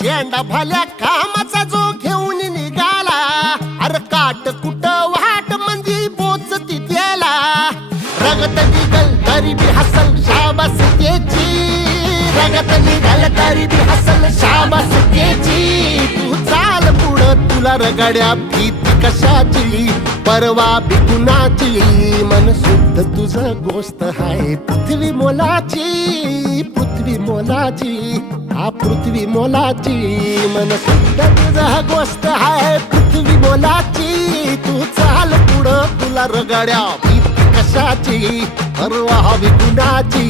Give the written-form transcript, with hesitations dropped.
झेंडा भल्या कामाचा जो घेऊन निघाला, अरे काट कुट वाट मंदी बोचती त्याला, रगत निघल तरी बी हसल शाबास त्याची, रगत निघल तरी बी हसल शाबास त्याची. तू चाल पुढं तुला रगड्या भीती कशाची, परवा बी कुणाची, मन शुद्ध तुझं गोष्ट हाय पृथ्वी मोलाची, पृथ्वी मोलाची, हा पृथ्वी मोलाची, मन शुद्ध तुझं गोष्ट हाय पृथ्वी मोलाची. तू चाल पुढं तुला रगड्या भीती कशाची, परवा बी कुणाची.